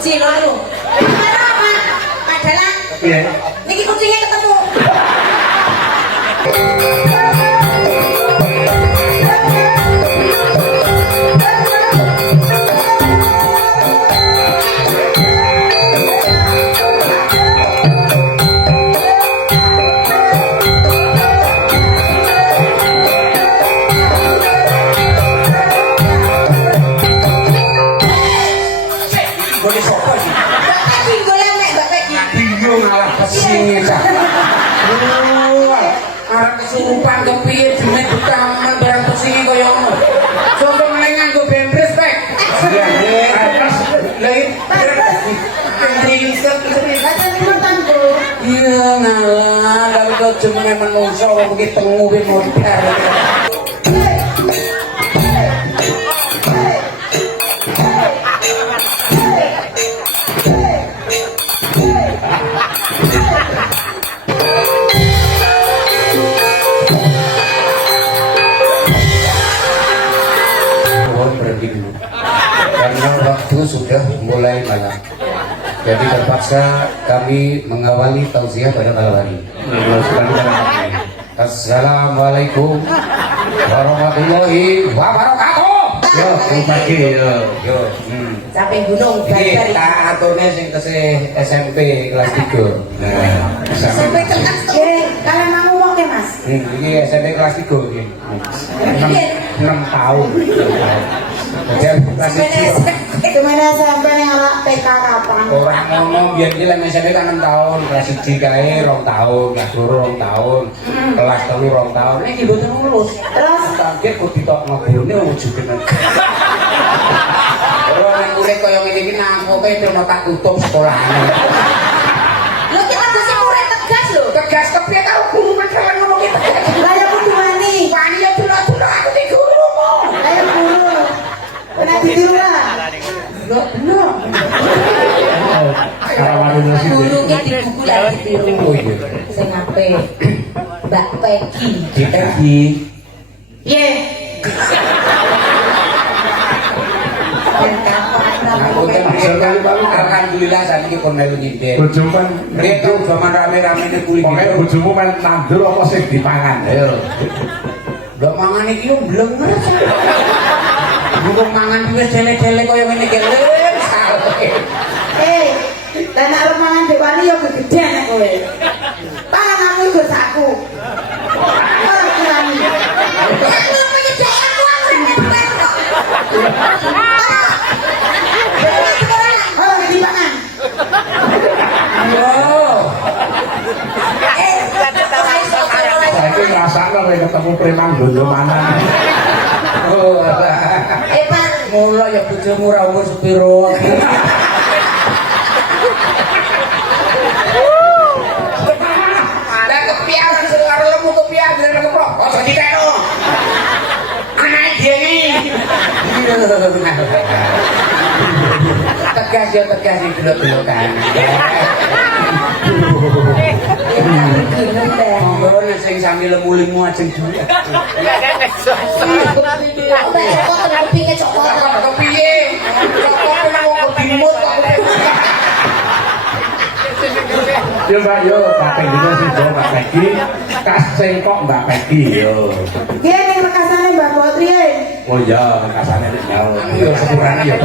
Cilo lu. Apa? Adalah. Iya. Niki kucingnya ketemu. Boleh sopo sih? Bapak tinggal lemek bapak iki. Bingung malah kesini cak. Arep kesurupan kepiye jenenge butaman barang kesini koyo ngono. Coba meneh nganggo bembres pek. Iya, atas lagi. Iya ngalah, lalu kau cuma menungso wong iki tengu ki modar. Berhenti dulu karena waktu sudah mulai malam, jadi terpaksa kami mengawali tausiah pada malam hari. Assalamualaikum warahmatullahi wabarakatuh. Yo, pagi yo. Sampai gunung Iki balik. tak aturne sing tesih SMP kelas 3. Nah, Sampai kelas kalian mau ngomong ya Mas? Ini SMP kelas 3 iki. 6 tahun. Gimana sampai yang ngelak TK kapan? Orang ngono biar dia lagi SMP kan 6 tahun, kelas 1 kae 2 tahun, kelas 2 tahun, kelas 3 2 tahun. Iki boten lulus. Terus Kaget kok ditokno gurune wujudin. Ora nek urip koyo ngene iki nang kowe terus tak tutup sekolahane. lo kita bisa mulai tegas lo. Tegas kepiye karo guru kan ngomong iki. Lah ya kudu wani. Wani ya dulu aku di gurumu. Lah ya guru. Kena tidur lah. Enggak bener. Karawan Indonesia Guru ki di buku lagi biru. Oh iya. Sing ape? Mbak Peggy. Peggy. Ye. Dan kapan Aku kan alhamdulillah saat ini kon melu nyindir. bojomu kan Mereka zaman rame-rame ini kulit pokoknya bojomu main nandur apa sing dipangan ayo Mbak mangan iki yo blenger. Burung mangan wis dele-dele koyo ngene iki lho. dan arep mangan dewani yo gede nek kowe. Pangan aku iku saku. Ora kurang. Lu menyedek aku ngene kok. Oh, dipangan. Yo. saiki ngrasakno kowe ketemu preman bondo mana Oh. Pak, Mula ya bojomu ora umur sepiro. Lah kepiasan karo lemu kepiasan bener kepro. Ojo ditekno. Anake dene. Tegas ya tegas iki delok-delokan. Monggo nek sing sami lemu-lemu ajeng dulu. Kepiye cokot? Kepiye? Cokot nang wong dimut kok. yo Mbak yo Pak Peggy sing jauh Mbak Peggy kas sengkok Mbak Peggy yo Dia ning rekasane Mbak Putri. oh iya kasane nek jauh Yo sepurane yo.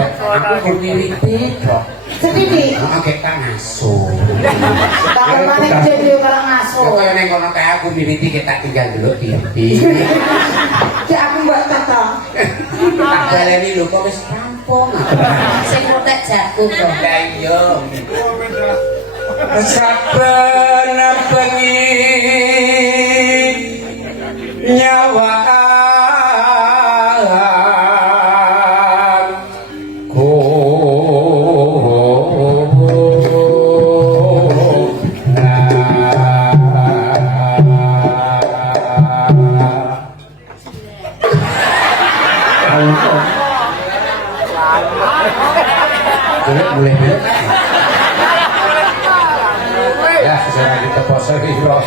Aku ngiritik kok. Sedih. Oke kan ngaso. Tak mana jadi orang ngaso. Yo kaya ning kono kae aku miriti kita tinggal dulu TV. Cek aku mbak kata. Tak baleni lho kok wis rampung. Sing motek jagung kok. Lah iya. Saben bengi nyawa boleh ya secara kita poso bro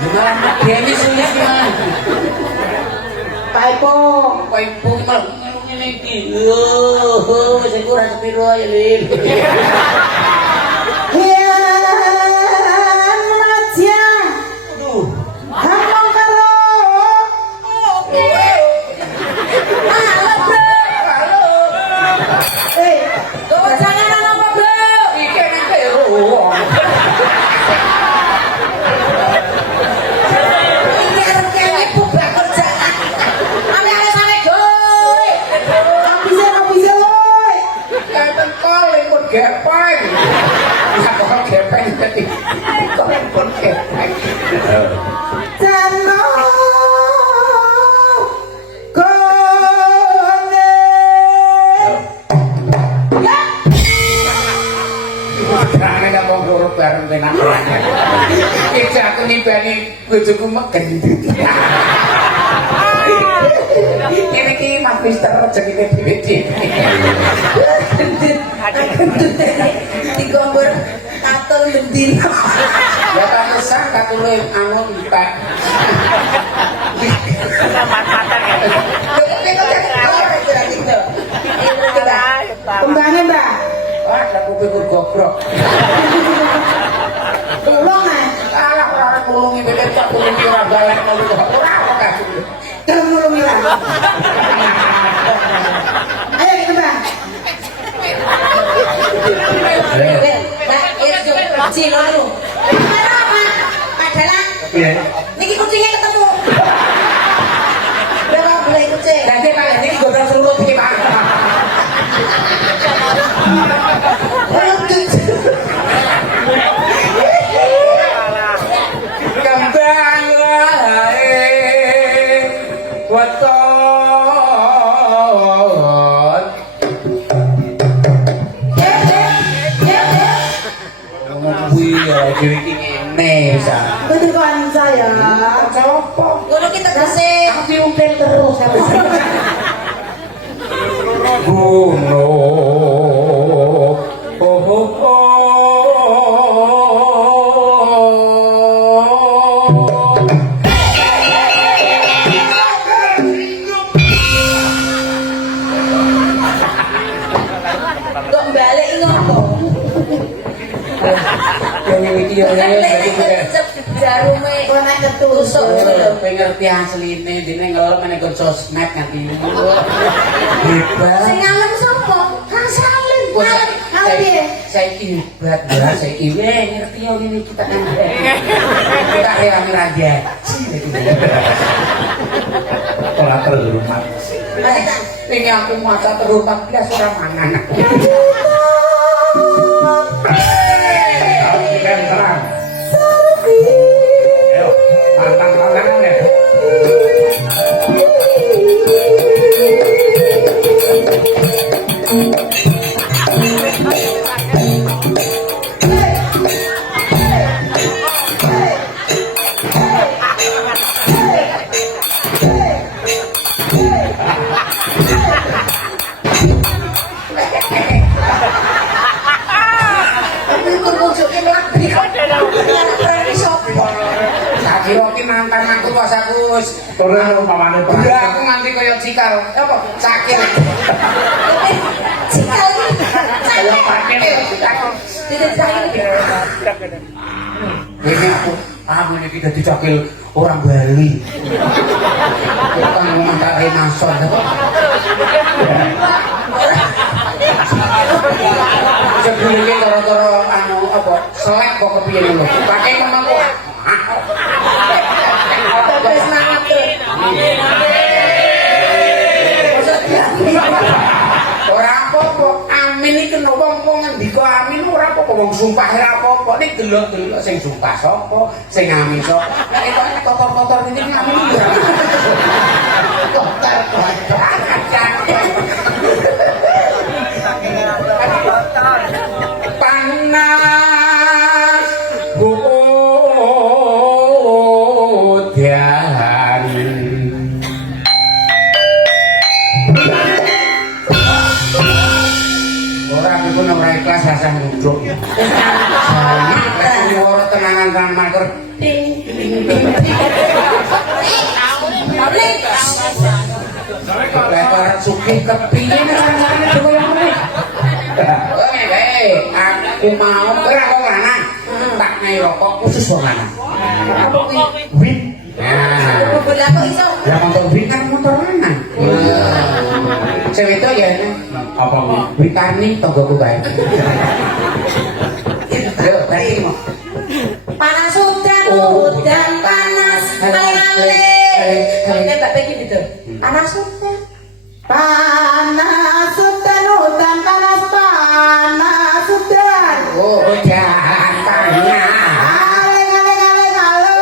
gimana dia ini sulit gimana Pak Ipung. Pak Ipung malah ngene iki. Wis iku ora sepiro ya, Lin. Hian Raja. Aduh. Hamong karo. Halo, Bro. Halo. Jangan apa, Bro? Iki nek ero. Iki arep kene bubak kerjaan. Ame-ame sampe goy. Kabise woy. Katen kol pun gepeng. Nek kok gepeng dadi kok pun gepeng. Jano kone. Jangan ada mau guru bareng tenan. Iki aku nibani bojoku megendut. Ini ki Mas Mister rezekine dhewe-dhewe. Digombor katul bendina. Ya pantesan katule anu entek. Kembangnya, Mbak. Wah, aku pikir gobrok. Tulung ah. Alah ora kulungi bebek tak kulungi ora balik mau ora apa Tulung lah. Ayo kita, Mbak. Nah, itu cilo lu. Apa? Adalah Iya. niki kucingnya ketemu. Berapa boleh kucing? Dadi Pak iki gobrok surut iki Pak. Kembang wae weton ngomong kuwi ya dhewe iki ngene bisa. Betul kan saya. Copo? Kudu kita kasih. Aku diumpil terus sampai gunung. Oh oh oh. Kok balik ngopo? Yang iki ya Jarume kok nek ketusuk lho. pengerti asline dene ngelem nek sosmed nganti hebat. Sing ngalem sapa? Kan Salim. Ngalem piye? Saiki hebat ya, saiki ngerti yo ngene kita kan. Kita rame raja. Ora terhormat. Ini aku maca terhormat belas orang mana. Kan terang. Ayo, pantang ya. Kira ki mantan aku pas aku wis Ora umpamane udah aku nganti kaya cikal. Apa? Cakil. Cikal. Kaya pakai cikal. Tidak cakil. Ini aku ini kita dicakil orang Bali. Bukan ngomong tak remason. Sebelumnya toro-toro anu apa selek kok kepiye lho. Pakai memang kok. Tapi semangat tuh. Ora apa-apa, amin iki kena wong-wong ngendika amin ora apa-apa wong sumpah ora apa-apa. Nek delok-delok sing sumpah sapa, sing amin sapa. Nek kok kotor-kotor ngene iki amin ora. Panas hujan. Orang itu ora ikhlas rasa nguduk. Sama ora tenangan kan matur. Lebar sugih kepiye ngarane kowe ngene. Aku mau ora kok lanang. Tak nai rokok khusus wong lanang. Apa kuwi? Wit. Nah, Lah kok iso? ya motor wit kan motor lanang. Cewek itu ya Apa kuwi? witani tonggoku bae. Yo, tadi mau. Panas udan panas ale. Kayak Mbak Peggy gitu. Panas udan. Panas udan panas udan. Oh, jantannya. Ale halo.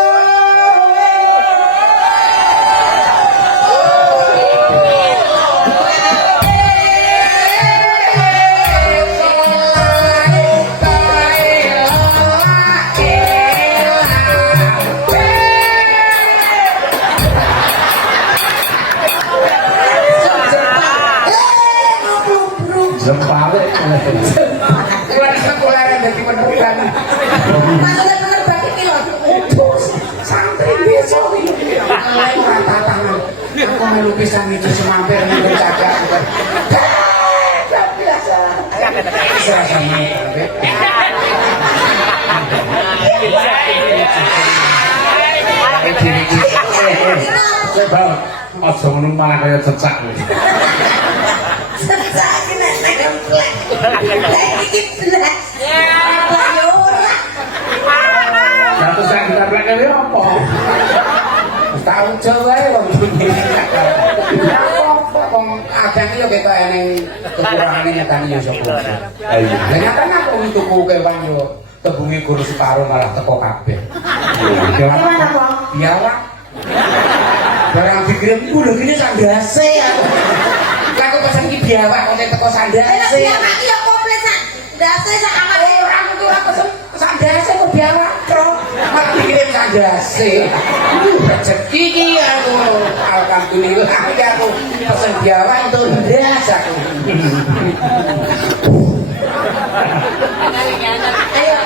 Jempale. Buat sekolah dari penerbang. Maksudnya penerbang iki lho. Terus santri biasa ini. Orang tantangan. Aku melukisan itu semampir dengan cakap. Biasa. Serasanya. Bang, aja ngono malah kaya cecak. Sejak kena templek. Lagi belas. Apa yo ora. Satu saya kita belakang ini apa? Tahu Jawa ya wong iki. Apa wong adang yo ketok eneng kekurangane nyatane yo sapa. Ayo. Lah nyatane aku tuku kewan yo tebungi guru separo malah teko kabeh. Gimana, Pak? Biawak. Barang dikirim iku lho kene sandase ya. Lah kok pesan iki biawak kok teko sandase. Ya mak yo komplit sak. Dase sak amane. Ora kudu aku sandase kok biawak kro. Malah dikirim sandase. Rezeki iki aku alhamdulillah aku pesen biawak untuk ndas aku. Ayo.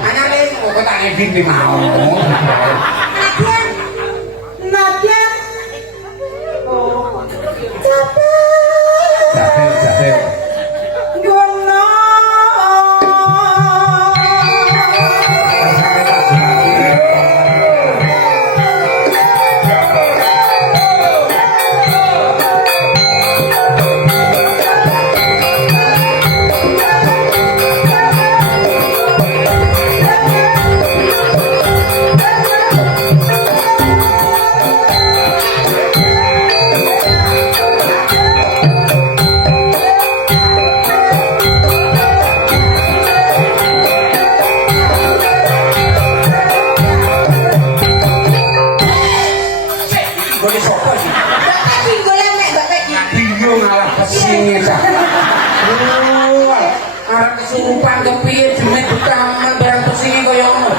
Anake kok tak ngedin mau. Nadia. Jahil. Gono. Boleh sapa sih? Bapak ki golek mek bapak ki. Bingung ngalah kesini cah. Arep kesurupan kepiye jenenge butaman barang pesini kaya ngono.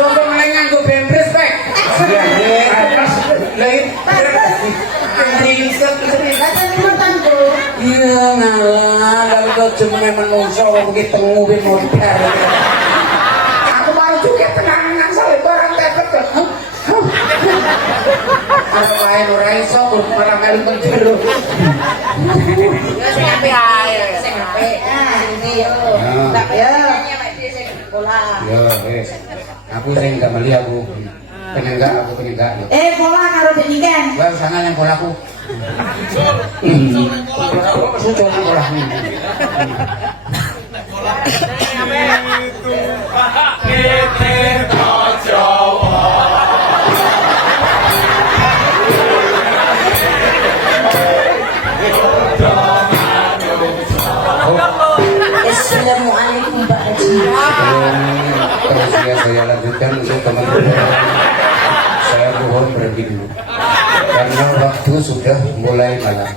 Coba meneng nganggo bembres pek. Iya, atas lagi. Iya ngalah, lalu kau jenenge menungso wong iki tengu ki modar. Aku baru juga tenangan soal barang tepet kok. Aku lain ora iso malah melu penjero. Sing apik ae, sing apik. Sini yo. Tak yo. Mek dhewe sing sekolah. Yo, wis. Aku sing gak meli aku. Pengen enggak yo. Pola karo deniken. Wah, sana yang bolaku. Sudah bola. Assalamualaikum Pak Haji. Terus ya saya lanjutkan untuk teman-teman. Saya mohon berhenti dulu karena waktu sudah mulai malam.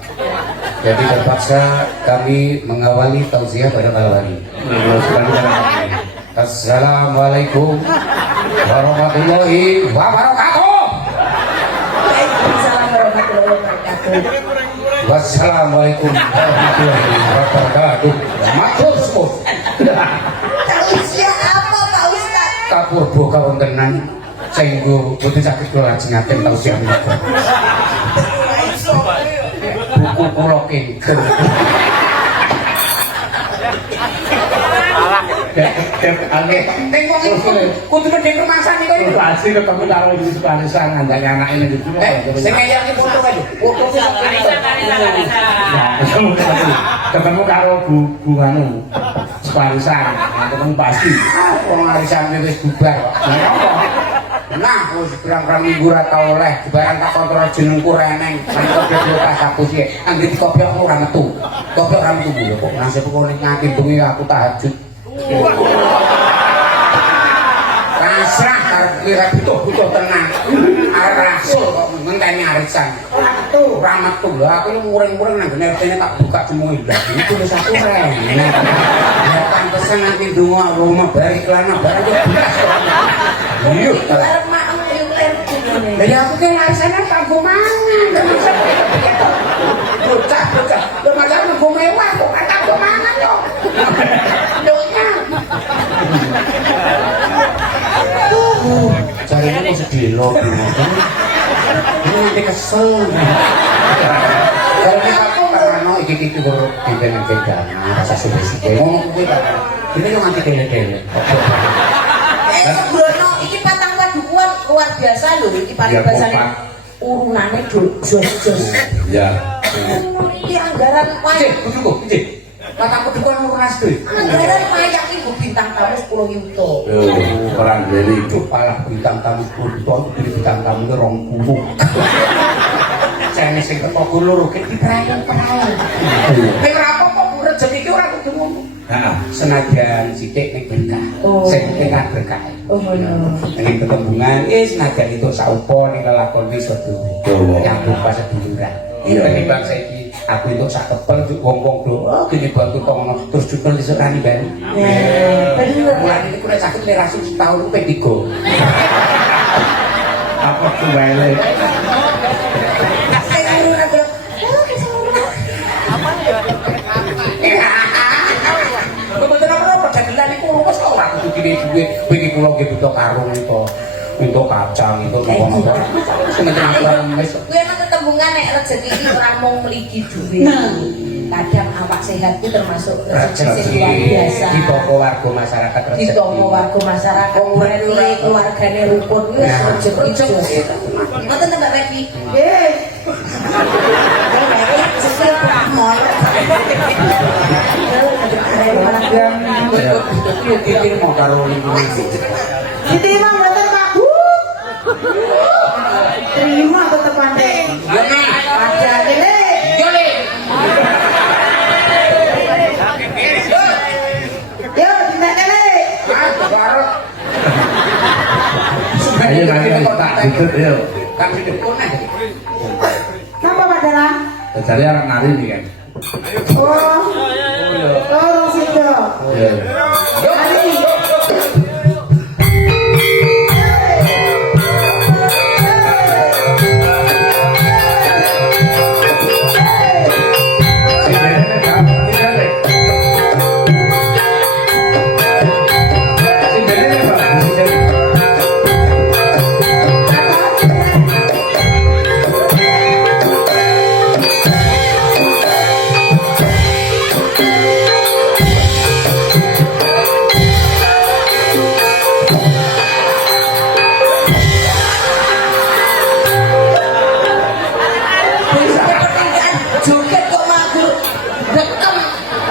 Jadi terpaksa kami mengawali tausiah pada malam hari. Assalamualaikum warahmatullahi wabarakatuh. Waalaikumsalam warahmatullahi wabarakatuh. Wassalamualaikum warahmatullahi wabarakatuh. Matur suwun. Tausiah apa Pak Ustaz? Kapur boga wontenan. Sing nggo putih sakit kula lajengaken tau siang niku. Buku kula kinten. Ning wong iki kudu ndek rumangsane kok iki. Pasti ketemu karo ibu Sukarisa ngandani anake ning itu. Sing kaya iki foto kae. Foto ketemu karo bu anu Sukarisa, ketemu pasti. wong arisane wis bubar kok. Nah, wis pirang-pirang minggu ra tau oleh, barang tak kontrol jenengku reneng. Mangko dhewe pas aku sih, anggere kopiok ora metu. Kopiok ora metu lho kok nasib kok nganti bengi aku tahajud. Pasrah karep kira butuh tenang. Rasul kok ngenteni arisan. Ora metu lho, aku iki muring-muring nang ngene rene tak buka semua indah. Itu wis aku reneng. Ya pantesan nanti donga rumah bari kelana barang yo belas. Iya, arep makmu yo ngene. lah ya aku kan alasannya kanggo mangan. Bocah. Lho malah kanggo mewah kok kanggo mangan yo. Donya. Jarene kok sedih lho. Ini nanti kesel. Kalau aku karena iki kok dipenen-penen rasa sudah sih. Ngomong kuwi ta. Ini yo nganti tele-tele. Sembrono iki patang padukuan luar biasa lho iki paribasane urunane jos. Ya. Iki anggaran Cek, kuduku, cek. Patang padukuan urunan sedih. anggaran payah ibu bintang tamu 10 yuto. Perang dari itu. Kepala bintang tamu 10 juta itu jadi bintang tamu itu 20. Saya sing teko loro ki ditrayan-trayan. Nek ora apa-apa bu rezeki ki ora kudu ngono. Heeh. Senajan sithik ning berkah. Sing penting kan berkah. Oh ngono. Ning ketembungan senajan itu saupo ning lelakon wis sedo. Yang lupa seduluran. Iya. Ketimbang saiki aku itu sak kepel wong-wong do gini bantu kok ngono terus juga disekani ben. Bener. Mulane iki kuwi sakit nek rasul setahun pe 3. Apa tuh bae? Kebetulan apa dagelan iku wis kok ora kudu duwe iki kula nggih butuh karung itu. Untuk kacang itu apa. Sementara wis Kuwi emang tetembungan nek rezeki iki ora mung mligi dhuwit. Kadang awak sehat itu termasuk rezeki luar biasa. di toko warga masyarakat Di toko warga masyarakat, berarti keluargane rukun kuwi wis rezeki jos. Ngoten ta Mbak Reki? Nggih. Sesuai Brahmon. Iki mau karo Diterima mboten Pak? Terima tetep ande. Ada ini. Yo, tindak kali. Ayo nanti tak duduk yo. Kan hidup kono. Napa Pak Dalang? Cari orang nari nih kan. Oh. Tolong situ. Ya. Nari.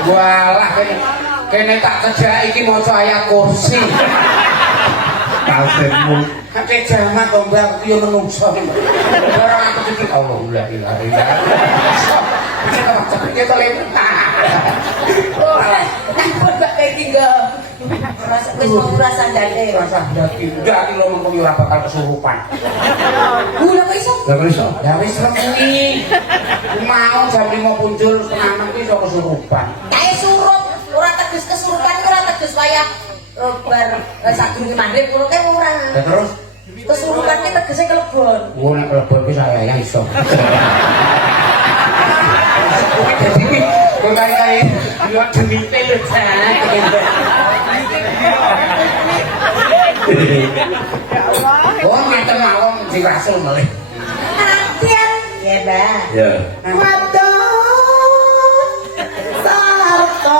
Walah kene tak kejak iki maca ayat kursi. Kalsenmu. Kate jamak kok mbak yo menungso. Barang aku iki Allah la ilaha illallah. Kita lewat. Takut Mbak Reki enggak. Wis mau rasa jane. Rasa daging dadi lo mengko ora bakal kesurupan. Gula kok iso? Gak bisa. Ya wis kuwi. Mau jam 5 muncul setengah 6 ki iso kesurupan. Kae surup, ora teges kesurupan, ora teges kaya bar sadurunge maghrib ngono kae ora. Ya terus Kesurupan ki tegese kelebon. gua nek lebon ki saya yang iso. Jadi kaya yo demi pelesan. Wong ngeten mawon sing rasul malih. Latihan. Ya, Mbak. Ya. Wadon sarta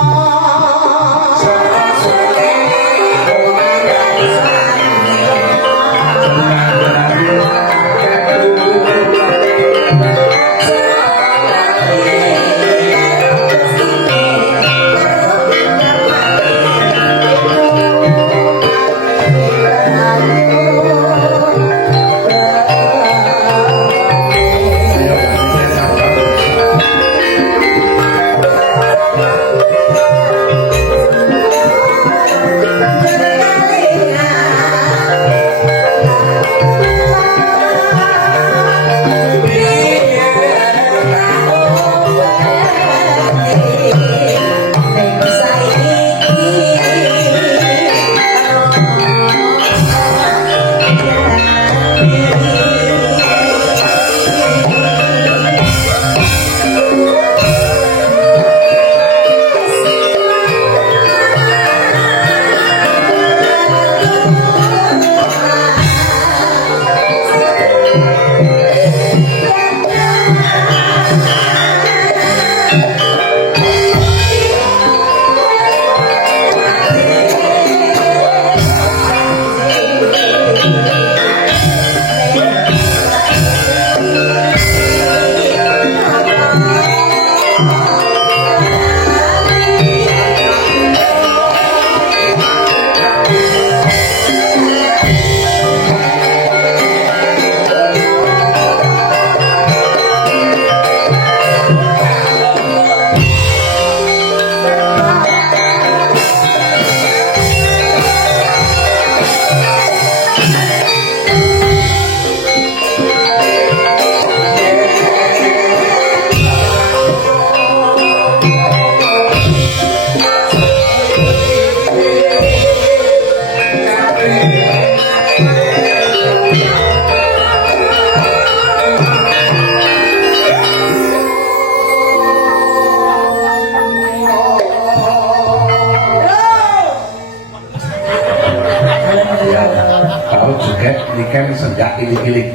Kalau juga ini kan sendak ilik-ilik.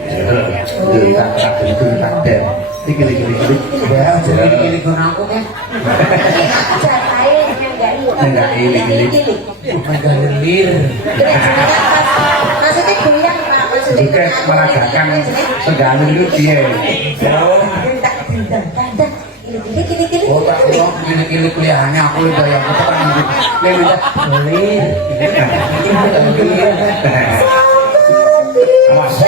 Tak tak itu tak ada. Ini ilik-ilik. Ya, jadi pilih aku kan. Enggak ilik-ilik. Agak lelir. Maksudnya goyang Pak, maksudnya Juga meragakan segala itu dia. Gili-gili. Oh, tak kira pilih pilihannya aku udah yang apa kan ini udah lelir. Awas.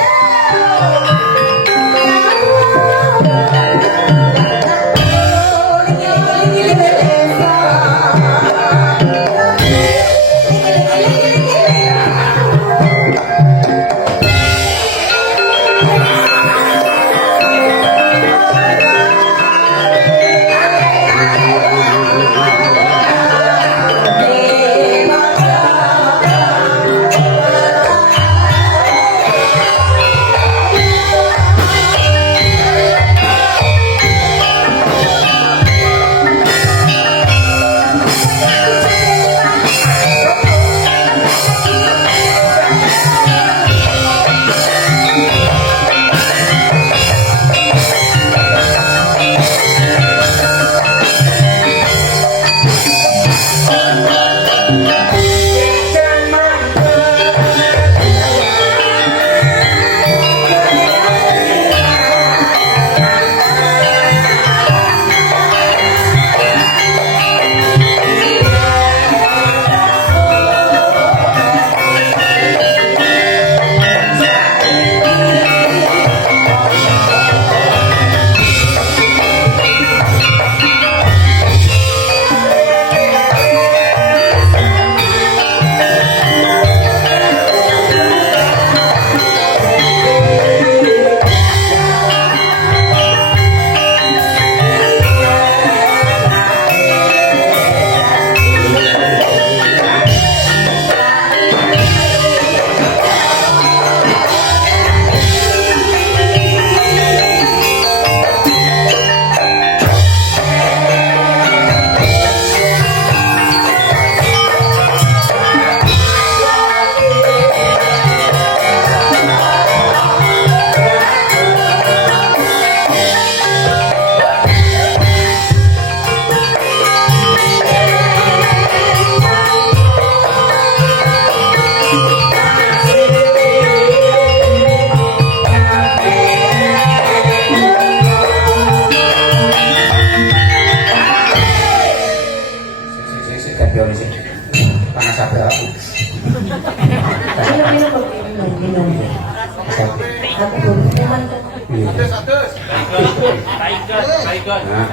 Nah,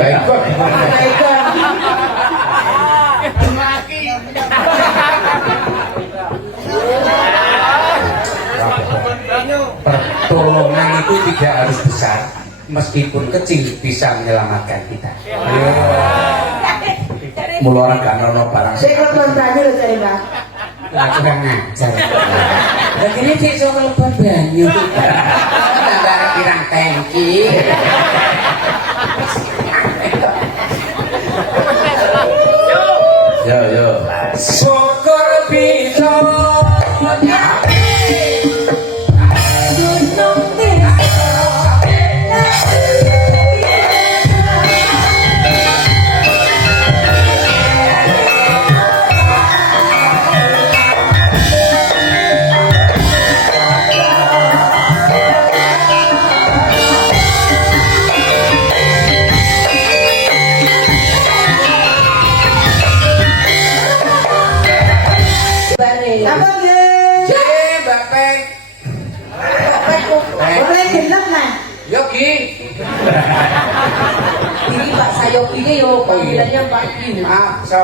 baik kok. Baiklah. Pertolongan itu tidak harus besar, meskipun kecil bisa menyelamatkan kita. Mula ora gak ono barang Saya kelebihan banyu loh cari bang. Lah kurang ngajar. Lah kene sik sok kelebihan banyu. Tambah pirang tangki. yo Syukur bisa Gunung apa ge? Mbak Peng. Boleh gelap nah. Yogi. Ini Pak Sayogi yo panggilannya Pak Kim. Ah, so.